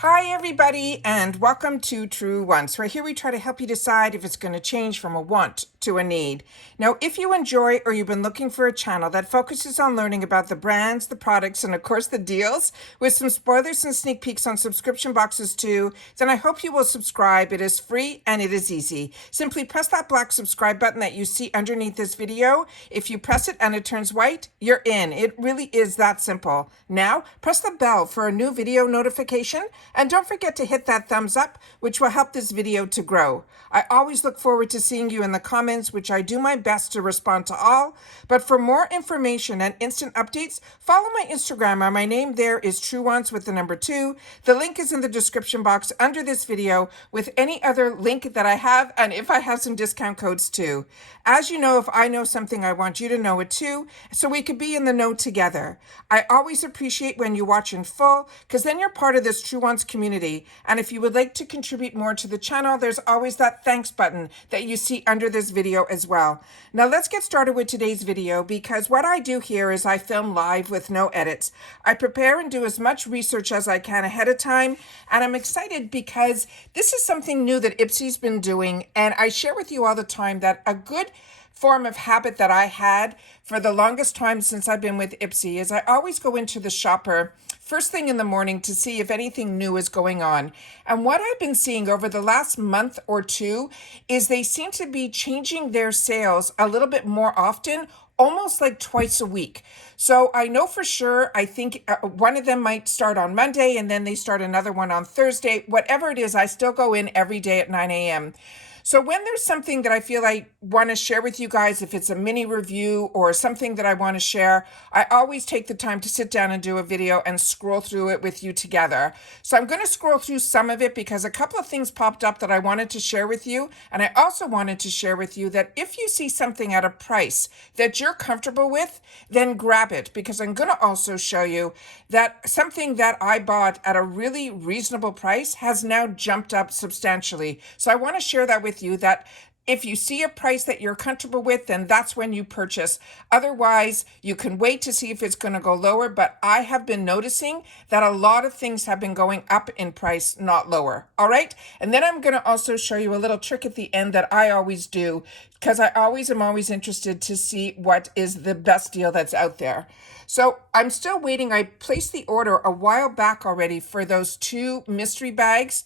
Hi everybody and welcome to Truewants, where here we try to help you decide if it's going to change from a want to a need. Now, if you enjoy or you've been looking for a channel that focuses on learning about the brands, the products, and of course the deals, with some spoilers and sneak peeks on subscription boxes too, then I hope you will subscribe. It is free and it is easy. Simply press that black subscribe button that you see underneath this video. If you press it and it turns white, you're in. It really is that simple. Now, press the bell for a new video notification. And don't forget to hit that thumbs up, which will help this video to grow. I always look forward to seeing you in the comments, which I do my best to respond to all. But for more information and instant updates, follow my Instagram. My name there is Truewants with the number 2. The link is in the description box under this video with any other link that I have, and if I have some discount codes too. As you know, if I know something, I want you to know it too, so we could be in the know together. I always appreciate when you watch in full, because then you're part of this Truewants community. And if you would like to contribute more to the channel, there's always that thanks button that you see under this video as well. Now let's get started with today's video, because what I do here is I film live with no edits. I prepare and do as much research as I can ahead of time, and I'm excited because this is something new that IPSY's been doing, and I share with you all the time that a good form of habit that I had for the longest time since I've been with IPSY is I always go into the shopper first thing in the morning to see if anything new is going on. And what I've been seeing over the last month or two is they seem to be changing their sales a little bit more often, almost like twice a week. So I know for sure, I think one of them might start on Monday and then they start another one on Thursday. Whatever it is, I still go in every day at 9 a.m. So when there's something that I feel I want to share with you guys, if it's a mini review or something that I want to share, I always take the time to sit down and do a video and scroll through it with you together. So I'm going to scroll through some of it because a couple of things popped up that I wanted to share with you. And I also wanted to share with you that if you see something at a price that you're comfortable with, then grab it, because I'm going to also show you that something that I bought at a really reasonable price has now jumped up substantially. So I want to share that with you, that if you see a price that you're comfortable with, then that's when you purchase. Otherwise, you can wait to see if it's going to go lower. But I have been noticing that a lot of things have been going up in price, not lower. All right. And then I'm going to also show you a little trick at the end that I always do, because I am always interested to see what is the best deal that's out there. So I'm still waiting. I placed the order a while back already for those 2 mystery bags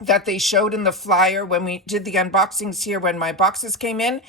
that they showed in the flyer when we did the unboxings here, when my boxes came in,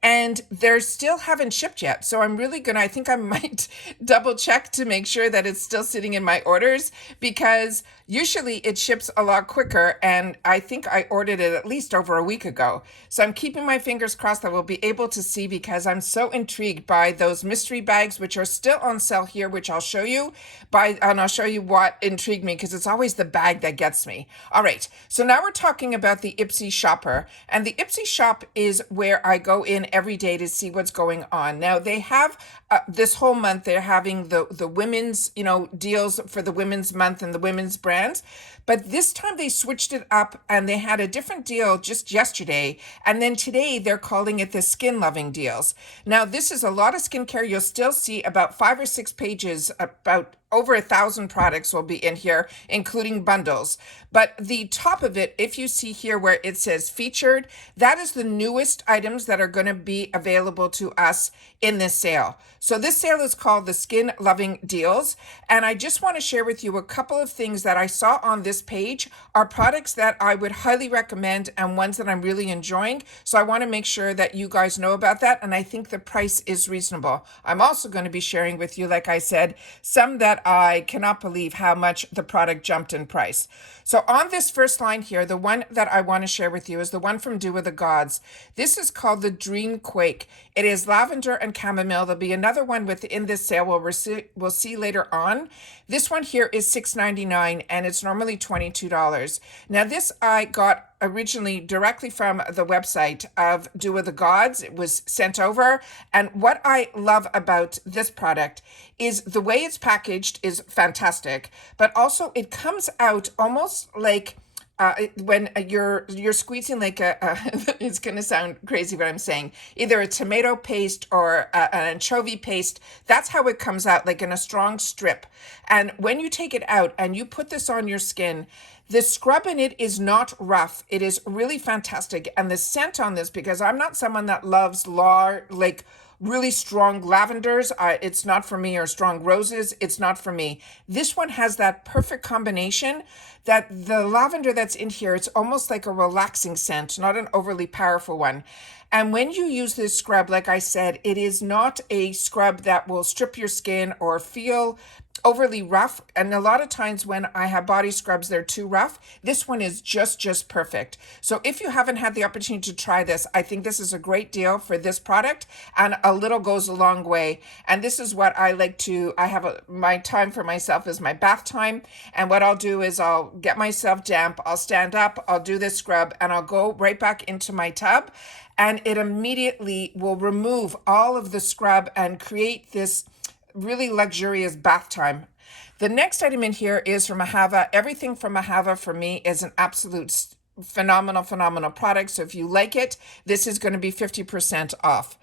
and they still haven't shipped yet. So I'm really I think I might double check to make sure that it's still sitting in my orders, because usually it ships a lot quicker, and I think I ordered it at least over a week ago. So I'm keeping my fingers crossed that we'll be able to see, because I'm so intrigued by those mystery bags, which are still on sale here, which I'll show you and I'll show you what intrigued me, because it's always the bag that gets me. All right, so now we're talking about the IPSY shopper, and the IPSY shop is where I go in every day to see what's going on. Now they have this whole month, they're having the women's, deals for the women's month and the women's brands. But this time they switched it up and they had a different deal just yesterday. And then today they're calling it the skin loving deals. Now this is a lot of skincare. You'll still see about 5 or 6 pages, about over 1,000 products will be in here, including bundles. But the top of it, if you see here where it says featured, that is the newest items that are going to be available to us in this sale. So this sale is called the Skin Loving Deals. And I just want to share with you a couple of things that I saw on this page are products that I would highly recommend and ones that I'm really enjoying. So I want to make sure that you guys know about that. And I think the price is reasonable. I'm also going to be sharing with you, like I said, some that I cannot believe how much the product jumped in price. So on this first line here, the one that I want to share with you is the one from Do With The Gods. This is called the Dream Quake. It is lavender and chamomile. There'll be another one within this sale we'll see later on. This one here is $6.99 and it's normally $22. Now this I got originally directly from the website of Do With The Gods. It was sent over. And what I love about this product is the way it's packaged is fantastic, but also it comes out almost like when you're squeezing like it's going to sound crazy what I'm saying, either a tomato paste or an anchovy paste. That's how it comes out, like in a strong strip. And when you take it out and you put this on your skin, the scrub in it is not rough. It is really fantastic. And the scent on this, because I'm not someone that loves like really strong lavenders, it's not for me, or strong roses, it's not for me. This one has that perfect combination, that the lavender that's in here, it's almost like a relaxing scent, not an overly powerful one. And when you use this scrub, like I said, it is not a scrub that will strip your skin or feel overly rough. And a lot of times when I have body scrubs, they're too rough. This one is just perfect. So if you haven't had the opportunity to try this, I think this is a great deal for this product, and a little goes a long way. And this is what I like to, I have my time for myself is my bath time. And what I'll do is I'll get myself damp, I'll stand up, I'll do this scrub, and I'll go right back into my tub. And it immediately will remove all of the scrub and create this really luxurious bath time. The next item in here is from Ahava. Everything from Ahava for me is an absolute phenomenal product. So if you like it, this is going to be 50% off.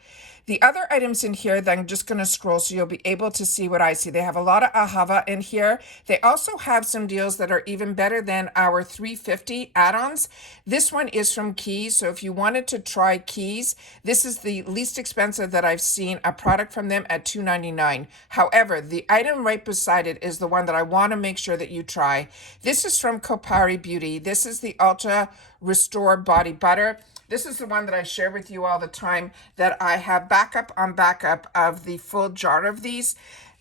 The other items in here that I'm just going to scroll so you'll be able to see what I see. They have a lot of Ahava in here. They also have some deals that are even better than our $3.50 add-ons. This one is from Keys. So if you wanted to try Keys, this is the least expensive that I've seen a product from them at $2.99. However, the item right beside it is the one that I want to make sure that you try. This is from Kopari Beauty. This is the Ultra Restore Body Butter. This is the one that I share with you all the time, that I have backup on backup of the full jar of these.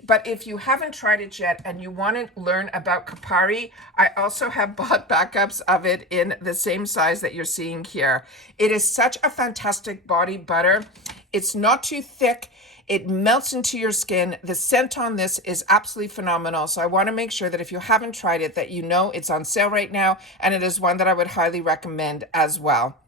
But if you haven't tried it yet and you want to learn about Kopari, I also have bought backups of it in the same size that you're seeing here. It is such a fantastic body butter. It's not too thick. It melts into your skin. The scent on this is absolutely phenomenal. So I want to make sure that if you haven't tried it, that you know it's on sale right now, and it is one that I would highly recommend as well.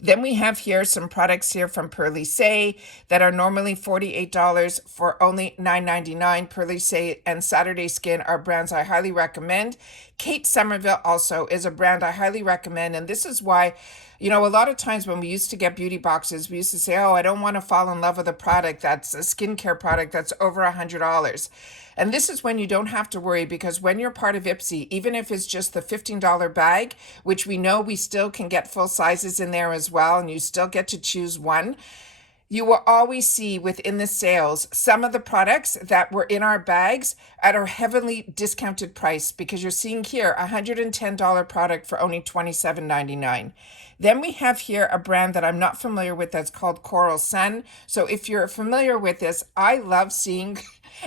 Then we have here some products here from Pearly Say that are normally $48 for only $9.99. Pearly Say and Saturday Skin are brands I highly recommend. Kate Somerville also is a brand I highly recommend. And this is why, you know, a lot of times when we used to get beauty boxes, we used to say, oh, I don't want to fall in love with a product that's a skincare product that's over $100. And this is when you don't have to worry, because when you're part of IPSY, even if it's just the $15 bag, which we know we still can get full sizes in there as well, and you still get to choose one, you will always see within the sales some of the products that were in our bags at a heavily discounted price, because you're seeing here a $110 product for only $27.99. Then we have here a brand that I'm not familiar with that's called Coral Sun. So if you're familiar with this, I love seeing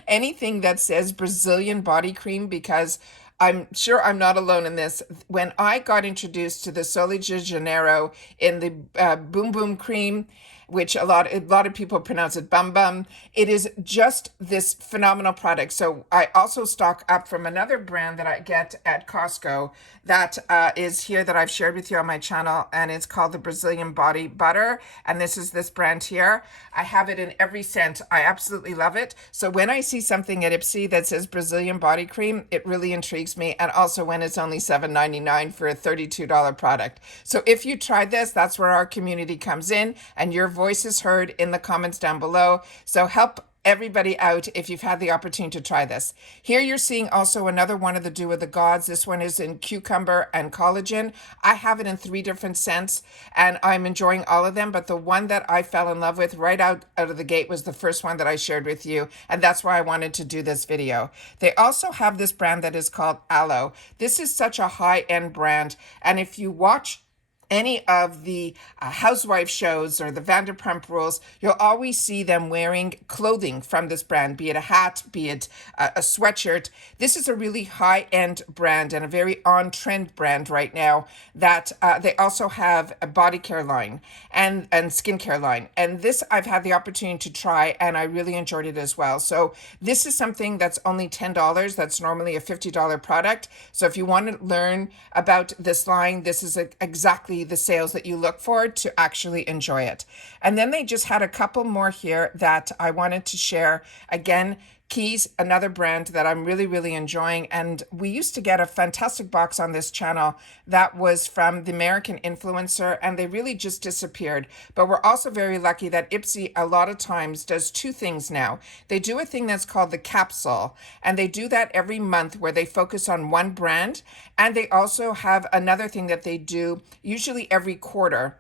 anything that says Brazilian body cream, because I'm sure I'm not alone in this. When I got introduced to the Sol de Janeiro in the Boom Boom cream, which a lot of people pronounce it Bum Bum, it is just this phenomenal product. So I also stock up from another brand that I get at Costco that is here, that I've shared with you on my channel, and it's called the Brazilian Body Butter. And this is this brand here. I have it in every scent. I absolutely love it. So when I see something at IPSY that says Brazilian body cream, it really intrigues me. And also when it's only $7.99 for a $32 product. So if you tried this, that's where our community comes in, and your voice is heard in the comments down below. So help everybody out if you've had the opportunity to try this. Here you're seeing also another one of the Dew of the Gods. This one is in cucumber and collagen. I have it in 3 different scents, and I'm enjoying all of them, but the one that I fell in love with right out of the gate was the first one that I shared with you, and that's why I wanted to do this video. They also have this brand that is called Aloe. This is such a high-end brand, and if you watch any of the housewife shows or the Vanderpump Rules, you'll always see them wearing clothing from this brand, be it a hat, be it a sweatshirt. This is a really high-end brand and a very on-trend brand right now, that they also have a body care line and skincare line. And this I've had the opportunity to try, and I really enjoyed it as well. So this is something that's only $10. That's normally a $50 product. So if you want to learn about this line, this is exactly the sales that you look for to actually enjoy it. And then they just had a couple more here that I wanted to share. Again, Keys, another brand that I'm really, really enjoying. And we used to get a fantastic box on this channel that was from the American influencer, and they really just disappeared. But we're also very lucky that IPSY a lot of times does two things now. They do a thing that's called the capsule, and they do that every month where they focus on one brand. And they also have another thing that they do usually every quarter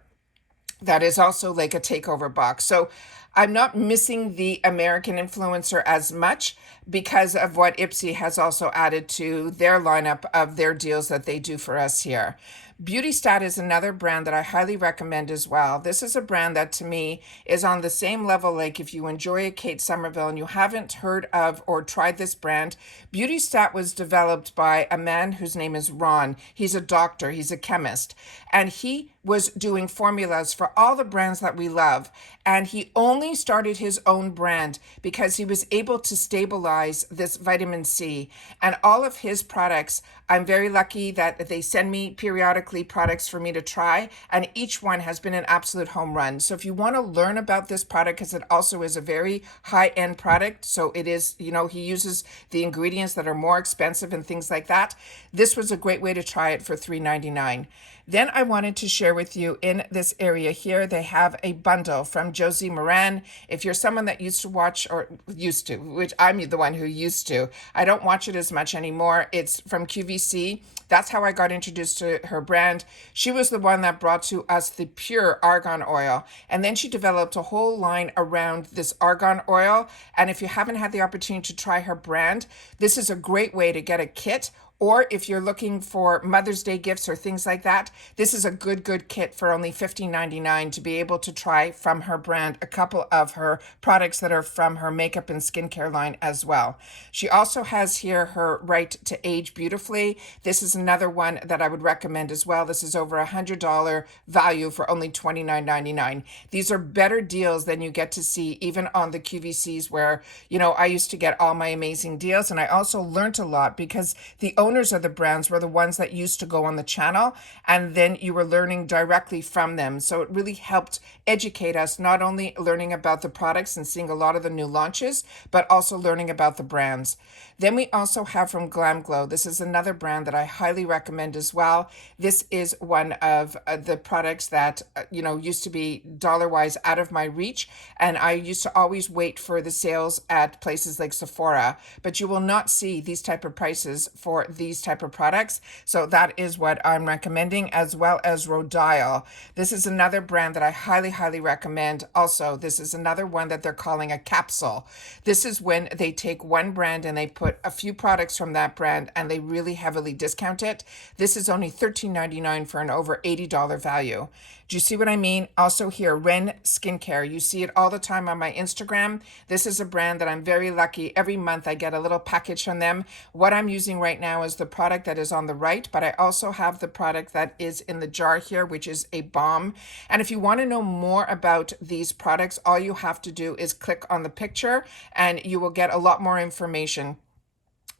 that is also like a takeover box. So I'm not missing the American influencer as much because of what IPSY has also added to their lineup of their deals that they do for us here. BeautyStat is another brand that I highly recommend as well. This is a brand that to me is on the same level. Like if you enjoy a Kate Somerville and you haven't heard of or tried this brand, BeautyStat was developed by a man whose name is Ron. He's a doctor, he's a chemist, and he was doing formulas for all the brands that we love. And he only started his own brand because he was able to stabilize this vitamin C. And all of his products, I'm very lucky that they send me periodically products for me to try, and each one has been an absolute home run. So if you want to learn about this product, because it also is a very high-end product, so it is, he uses the ingredients that are more expensive and things like that, this was a great way to try it for $3.99. Then I wanted to share with you in this area here, they have a bundle from Josie Moran. If you're someone that used to watch, or used to, which I'm the one who used to, I don't watch it as much anymore. It's from QVC. That's how I got introduced to her brand. She was the one that brought to us the pure argan oil. And then she developed a whole line around this argan oil. And if you haven't had the opportunity to try her brand, this is a great way to get a kit. Or if you're looking for Mother's Day gifts or things like that, this is a good kit for only $15.99 to be able to try from her brand a couple of her products that are from her makeup and skincare line as well. She also has here her Right to Age Beautifully. This is another one that I would recommend as well. This is over $100 value for only $29.99. These are better deals than you get to see even on the QVCs where, I used to get all my amazing deals. And I also learned a lot because the owners of the brands were the ones that used to go on the channel, and then you were learning directly from them. So it really helped educate us, not only learning about the products and seeing a lot of the new launches, but also learning about the brands. Then we also have from Glam Glow. This is another brand that I highly recommend as well. This is one of the products that, used to be dollar-wise out of my reach. And I used to always wait for the sales at places like Sephora, but you will not see these type of prices for these type of products. So that is what I'm recommending, as well as Rodial. This is another brand that I highly recommend. Also, this is another one that they're calling a capsule. This is when they take one brand and they put a few products from that brand and they really heavily discount it. This is only $13.99 for an over $80 value. Do you see what I mean? Also here, Ren Skincare. You see it all the time on my Instagram. This is a brand that I'm very lucky. Every month I get a little package from them. What I'm using right now is the product that is on the right, but I also have the product that is in the jar here, which is a balm. And if you want to know more about these products, all you have to do is click on the picture and you will get a lot more information.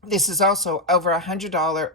This is also over $100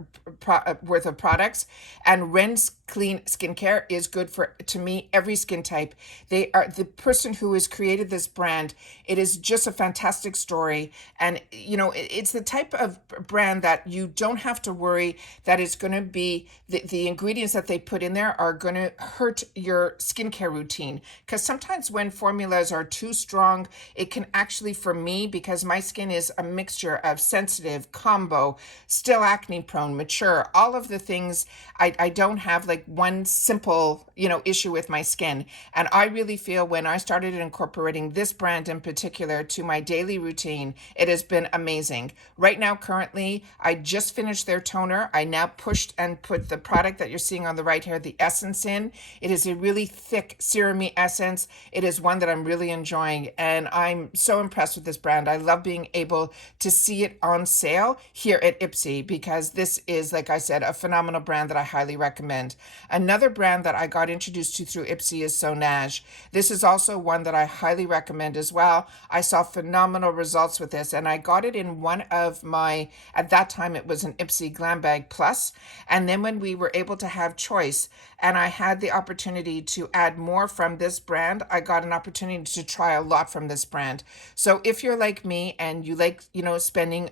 worth of products, and Ren's Clean Skincare is good for, to me, every skin type. They are the person who has created this brand. It is just a fantastic story, and it's the type of brand that you don't have to worry that it's going to be the ingredients that they put in there are going to hurt your skincare routine. Because sometimes when formulas are too strong, it can actually, for me, because my skin is a mixture of sensitive, combo, still acne prone, mature, all of the things. I don't have like one simple, issue with my skin. And I really feel when I started incorporating this brand in particular to my daily routine, it has been amazing. Right now, currently, I just finished their toner. I now pushed and put the product that you're seeing on the right here, the essence in. It is a really thick serum-y essence. It is one that I'm really enjoying, and I'm so impressed with this brand. I love being able to see it on sale here at IPSY because this is, like I said, a phenomenal brand that I highly recommend. Another brand that I got introduced to through IPSY is Sonage. This is also one that I highly recommend as well. I saw phenomenal results with this, and I got it in one of my, at that time it was an IPSY Glam Bag Plus. And then when we were able to have choice and I had the opportunity to add more from this brand, I got an opportunity to try a lot from this brand. So if you're like me and you like, spending,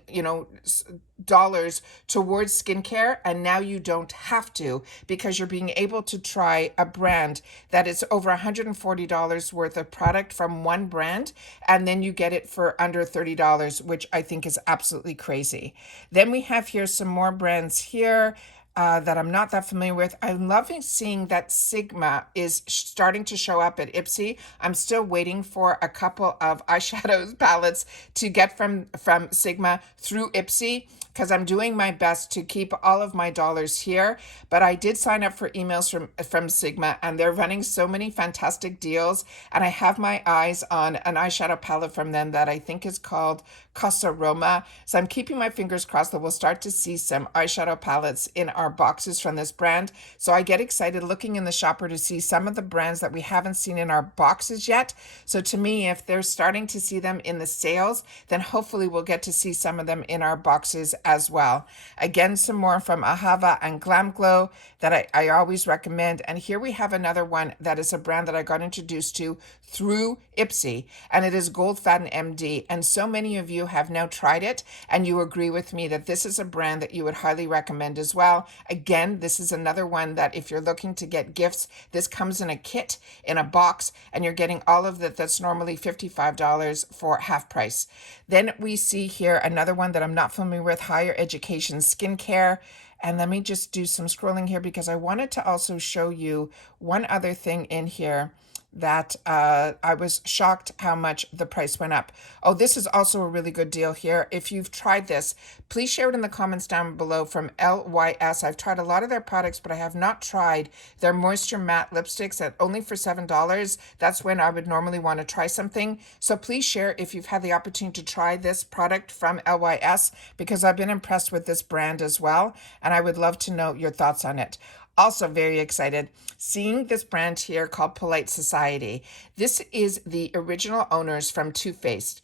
dollars towards skincare, and now you don't have to because you're being able to try a brand that is over $140 worth of product from one brand, and then you get it for under $30, which I think is absolutely crazy. Then we have here some more brands here that I'm not that familiar with. I'm loving seeing that Sigma is starting to show up at IPSY. I'm still waiting for a couple of eyeshadow palettes to get from Sigma through IPSY, because I'm doing my best to keep all of my dollars here. But I did sign up for emails from Sigma, and they're running so many fantastic deals. And I have my eyes on an eyeshadow palette from them that I think is called Casa Roma. So I'm keeping my fingers crossed that we'll start to see some eyeshadow palettes in our boxes from this brand. So I get excited looking in the shopper to see some of the brands that we haven't seen in our boxes yet. So to me, if they're starting to see them in the sales, then hopefully we'll get to see some of them in our boxes as well. Again, some more from Ahava and Glam Glow that I always recommend. And here we have another one that is a brand that I got introduced to through IPSY, and it is Gold Fatten MD. And so many of you have now tried it, and you agree with me that this is a brand that you would highly recommend as well. Again, this is another one that if you're looking to get gifts, this comes in a kit, in a box, and you're getting all of that. That's normally $55 for half price. Then we see here another one that I'm not familiar with, Higher Education Skincare. And let me just do some scrolling here because I wanted to also show you one other thing in here that I was shocked how much the price went up. Oh, this is also a really good deal here. If you've tried this, please share it in the comments down below from LYS. I've tried a lot of their products, but I have not tried their Moisture Matte lipsticks at only for $7. That's when I would normally want to try something. So please share if you've had the opportunity to try this product from LYS, because I've been impressed with this brand as well, and I would love to know your thoughts on it. Also very excited seeing this brand here called Polite Society. This is the original owners from Too Faced.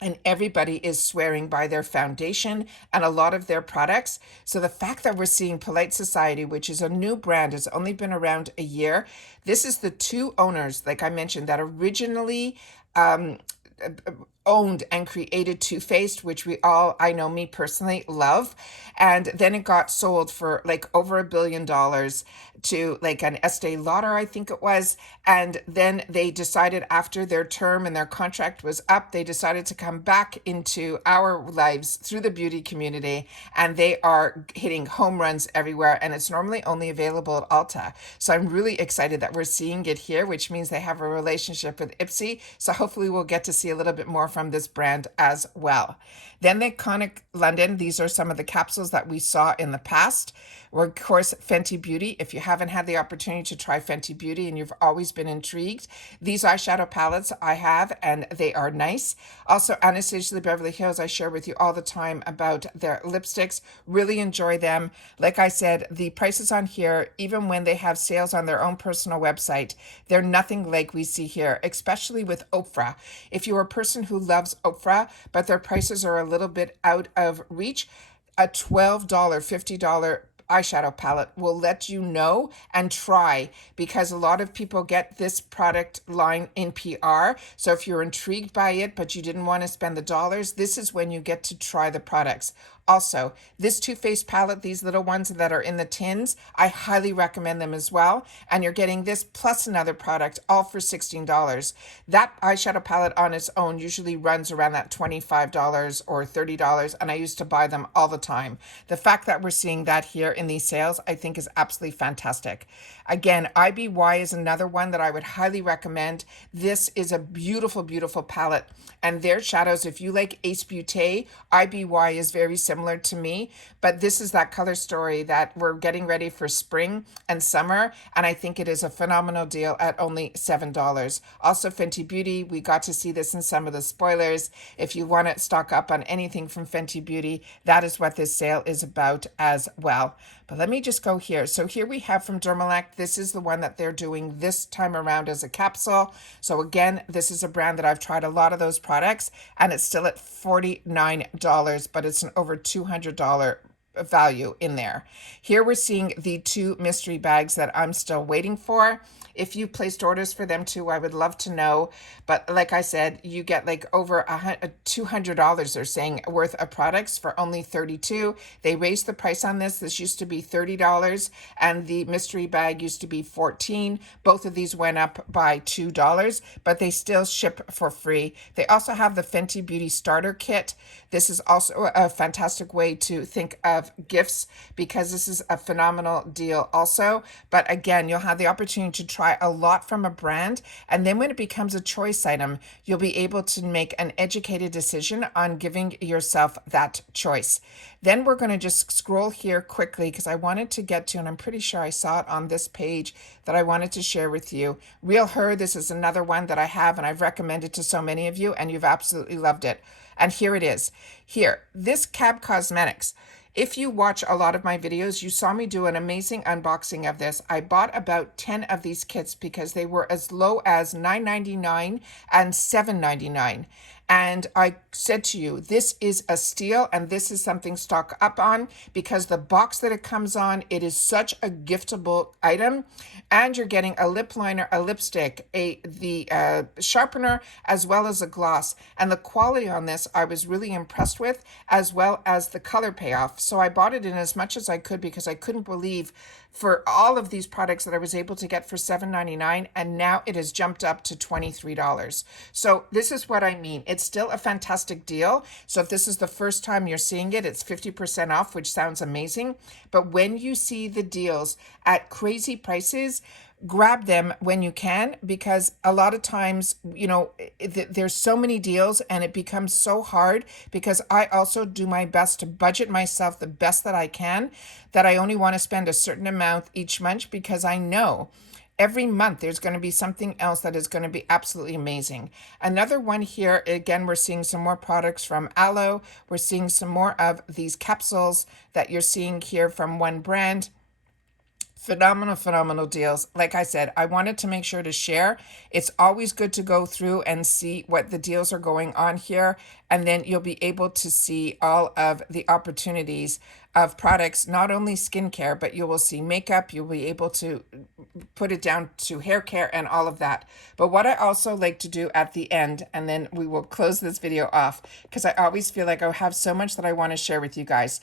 And everybody is swearing by their foundation and a lot of their products. So the fact that we're seeing Polite Society, which is a new brand, has only been around a year. This is the two owners, like I mentioned, that originally owned and created Too Faced, which I know me personally, love. And then it got sold for like over $1 billion to like an Estee Lauder, I think it was. And then they decided after their term and their contract was up, they decided to come back into our lives through the beauty community. And they are hitting home runs everywhere. And it's normally only available at Ulta. So I'm really excited that we're seeing it here, which means they have a relationship with IPSY. So hopefully we'll get to see a little bit more from this brand as well. Then the Iconic London, these are some of the capsules that we saw in the past. Or of course, Fenty Beauty. If you haven't had the opportunity to try Fenty Beauty and you've always been intrigued, these eyeshadow palettes I have, and they are nice. Also, Anastasia Beverly Hills, I share with you all the time about their lipsticks. Really enjoy them. Like I said, the prices on here, even when they have sales on their own personal website, they're nothing like we see here, especially with Oprah. If you're a person who loves Oprah, but their prices are a little bit out of reach, a $12, $50 eyeshadow palette will let you know and try, because a lot of people get this product line in PR. So if you're intrigued by it, but you didn't want to spend the dollars, this is when you get to try the products. Also, this Too Faced palette, these little ones that are in the tins, I highly recommend them as well. And you're getting this plus another product, all for $16. That eyeshadow palette on its own usually runs around that $25 or $30, and I used to buy them all the time. The fact that we're seeing that here in these sales, I think is absolutely fantastic. Again, IPSY is another one that I would highly recommend. This is a beautiful, beautiful palette. And their shadows, if you like Ace Beauté, IPSY is very similar similar to me, but this is that color story that we're getting ready for spring and summer, and I think it is a phenomenal deal at only $7. Also, Fenty Beauty, we got to see this in some of the spoilers. If you want to stock up on anything from Fenty Beauty, that is what this sale is about as well. But let me just go here. So here we have from Dermalect. This is the one that they're doing this time around as a capsule. So again, this is a brand that I've tried a lot of those products, and it's still at $49, but it's an over $200 value in there. Here we're seeing the two mystery bags that I'm still waiting for. If you placed orders for them too, I would love to know. But like I said, you get like over $200, they're saying, worth of products for only $32. They raised the price on this. This used to be $30, and the mystery bag used to be $14. Both of these went up by $2, but they still ship for free. They also have the Fenty Beauty Starter Kit. This is also a fantastic way to think of gifts, because this is a phenomenal deal also. But again, you'll have the opportunity to try a lot from a brand, and then when it becomes a choice item, you'll be able to make an educated decision on giving yourself that choice. Then we're going to just scroll here quickly, because I wanted to get to, and I'm pretty sure I saw it on this page that I wanted to share with you. Real Her, this is another one that I have, and I've recommended to so many of you, and you've absolutely loved it. And here it is. Here, this Cab Cosmetics. If you watch a lot of my videos, you saw me do an amazing unboxing of this. I bought about 10 of these kits because they were as low as $9.99 and $7.99. And I said to you, this is a steal, and this is something stock up on, because the box that it comes on, it is such a giftable item. And you're getting a lip liner, a lipstick, the sharpener, as well as a gloss. And the quality on this, I was really impressed with, as well as the color payoff. So I bought it in as much as I could, because I couldn't believe for all of these products that I was able to get for $7.99, and now it has jumped up to $23. So this is what I mean. It's still a fantastic deal. So if this is the first time you're seeing it, it's 50% off, which sounds amazing. But when you see the deals at crazy prices, grab them when you can, because a lot of times, you know, there's so many deals and it becomes so hard, because I also do my best to budget myself the best that I can, that I only want to spend a certain amount each month, because I know every month there's going to be something else that is going to be absolutely amazing. Another one here, again, we're seeing some more products from Aloe. We're seeing some more of these capsules that you're seeing here from one brand. Phenomenal deals. Like I said, I wanted to make sure to share. It's always good to go through and see what the deals are going on here, and then you'll be able to see all of the opportunities of products, not only skincare, but you will see makeup. You'll be able to put it down to hair care and all of that. But what I also like to do at the end, and then we will close this video off, because I always feel like I have so much that I want to share with you guys.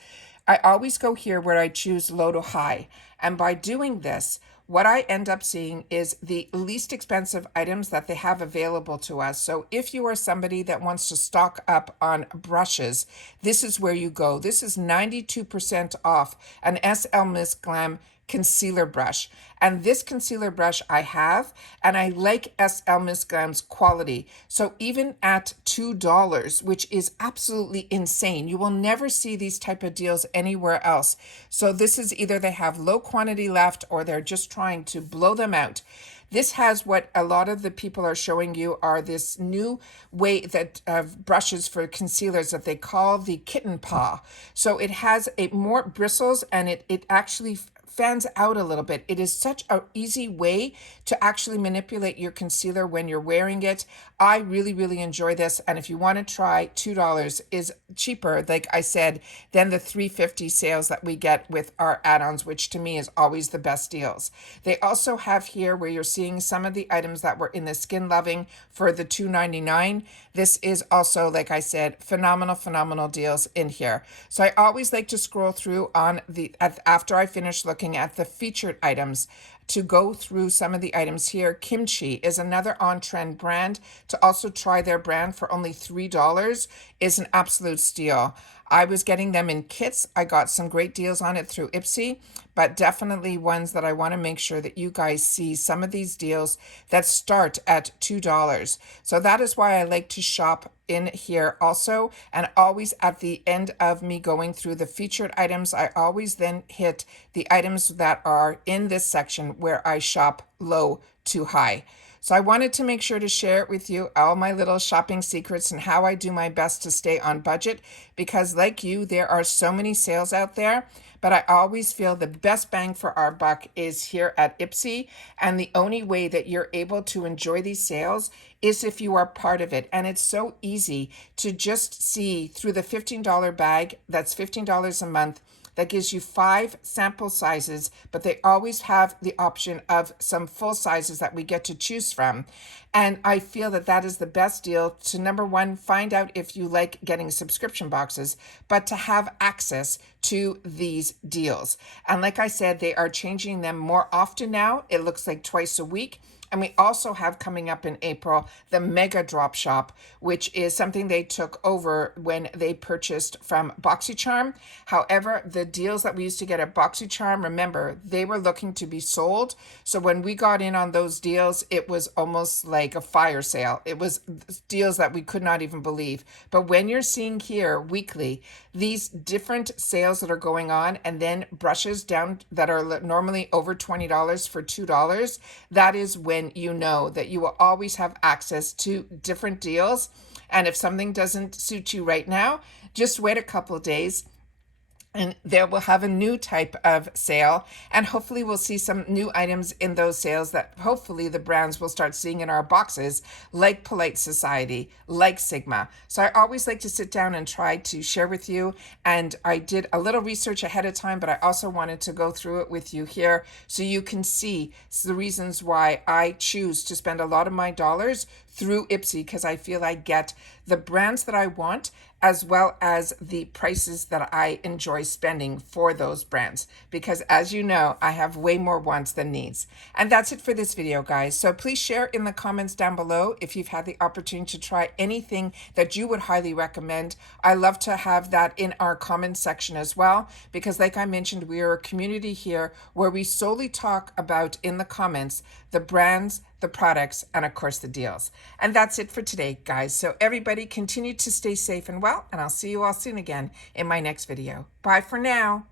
I always go here where I choose low to high. And by doing this, what I end up seeing is the least expensive items that they have available to us. So if you are somebody that wants to stock up on brushes, this is where you go. This is 92% off an SL Miss Glam concealer brush. And this concealer brush I have, and I like SL Miss Glam's quality. So even at $2, which is absolutely insane, you will never see these type of deals anywhere else. So this is either they have low quantity left, or they're just trying to blow them out. This has what a lot of the people are showing you are this new way that of brushes for concealers that they call the kitten paw. So it has more bristles, and it actually fans out a little bit. It is such an easy way to actually manipulate your concealer when you're wearing it. I really enjoy this, and if you want to try, $2 is cheaper, like I said, than the $3.50 sales that we get with our add-ons, which to me is always the best deals. They also have here where you're seeing some of the items that were in the Skin Loving for the $2.99. This is also, like I said, phenomenal deals in here. So I always like to scroll through on after I finish looking at the featured items, to go through some of the items here. Kimchi is another on-trend brand. To also try their brand for only $3 is an absolute steal. I was getting them in kits. I got some great deals on it through IPSY, but definitely ones that I want to make sure that you guys see some of these deals that start at $2. So that is why I like to shop in here also. And always at the end of me going through the featured items, I always then hit the items that are in this section where I shop low to high. So I wanted to make sure to share it with you, all my little shopping secrets and how I do my best to stay on budget, because like you, there are so many sales out there, but I always feel the best bang for our buck is here at IPSY, and the only way that you're able to enjoy these sales is if you are part of it. And it's so easy to just see through the $15 bag, that's $15 a month, that gives you 5 sample sizes, but they always have the option of some full sizes that we get to choose from. And I feel that that is the best deal to, number one, find out if you like getting subscription boxes, but to have access to these deals. And like I said, they are changing them more often now. It looks like twice a week. And we also have coming up in April the Mega Drop Shop, which is something they took over when they purchased from BoxyCharm. However, the deals that we used to get at BoxyCharm, remember, they were looking to be sold. So when we got in on those deals, it was almost like a fire sale. It was deals that we could not even believe. But when you're seeing here weekly, these different sales that are going on, and then brushes down that are normally over $20 for $2, that is when you know that you will always have access to different deals. And if something doesn't suit you right now, just wait a couple of days and they will have a new type of sale, and hopefully we'll see some new items in those sales that hopefully the brands will start seeing in our boxes, like Polite Society, like Sigma. So I always like to sit down and try to share with you, and I did a little research ahead of time, but I also wanted to go through it with you here so you can see the reasons why I choose to spend a lot of my dollars through IPSY, because I feel I get the brands that I want as well as the prices that I enjoy spending for those brands. Because as you know, I have way more wants than needs. And that's it for this video, guys. So please share in the comments down below if you've had the opportunity to try anything that you would highly recommend. I love to have that in our comments section as well, because like I mentioned, we are a community here where we solely talk about in the comments the brands, the products, and of course the deals. And that's it for today, guys. So everybody continue to stay safe and well, and I'll see you all soon again in my next video. Bye for now.